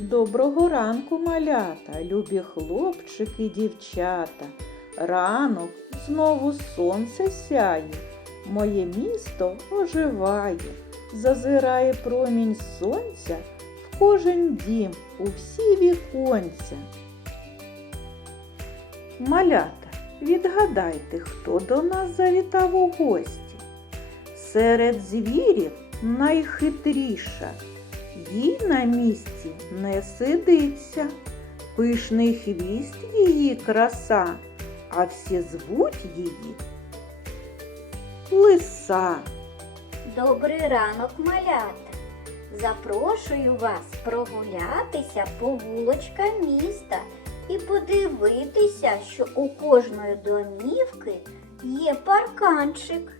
Доброго ранку, малята, любі хлопчики, дівчата. Ранок знову сонце сяє, моє місто оживає, зазирає промінь сонця в кожен дім, у всі віконця. Малята, відгадайте, хто до нас завітав у гості. Серед звірів найхитріша, їй на місці не сидиться, пишний хвіст її краса, а всі звуть її лиса. Добрий ранок, малята! Запрошую вас прогулятися по вулочкам міста і подивитися, що у кожної домівки є парканчик.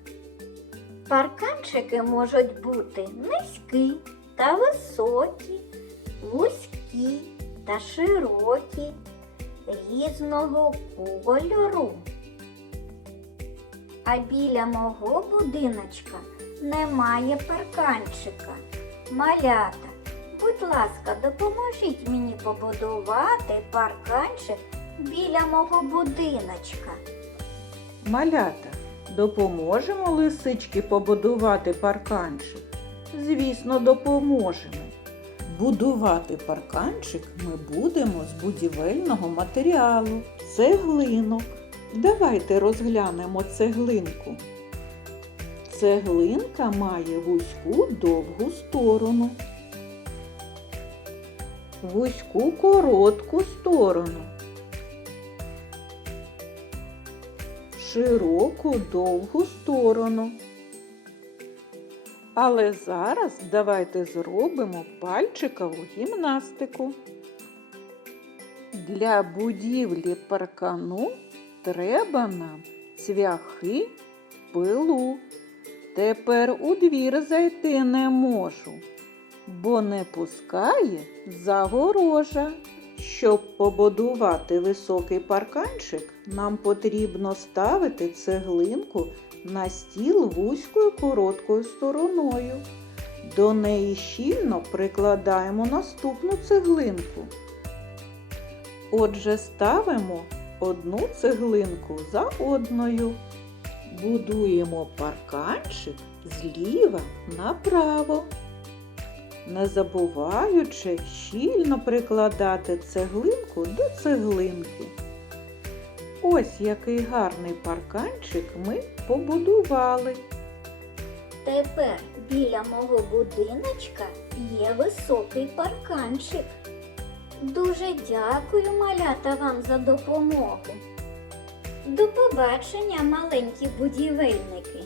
Парканчики можуть бути низькі та високі, вузькі та широкі, різного кольору. А біля мого будиночка немає парканчика. Малята, будь ласка, допоможіть мені побудувати парканчик біля мого будиночка. Малята, допоможемо лисички побудувати парканчик? Звісно, допоможемо. Будувати парканчик ми будемо з будівельного матеріалу, цеглинок. Давайте розглянемо цеглинку. Цеглинка має вузьку довгу сторону, вузьку коротку сторону, широку довгу сторону. Але зараз давайте зробимо пальчикову гімнастику. Для будівлі паркану треба нам цвяхи, пилу. Тепер у двір зайти не можу, бо не пускає загорожа. Щоб побудувати високий парканчик, нам потрібно ставити цеглинку на стіл вузькою короткою стороною. До неї щільно прикладаємо наступну цеглинку. Отже, ставимо одну цеглинку за одною. Будуємо парканчик зліва направо, не забуваючи щільно прикладати цеглинку до цеглинки. Ось який гарний парканчик ми побудували. Тепер біля мого будиночка є високий парканчик. Дуже дякую, малята, вам за допомогу. До побачення, маленькі будівельники.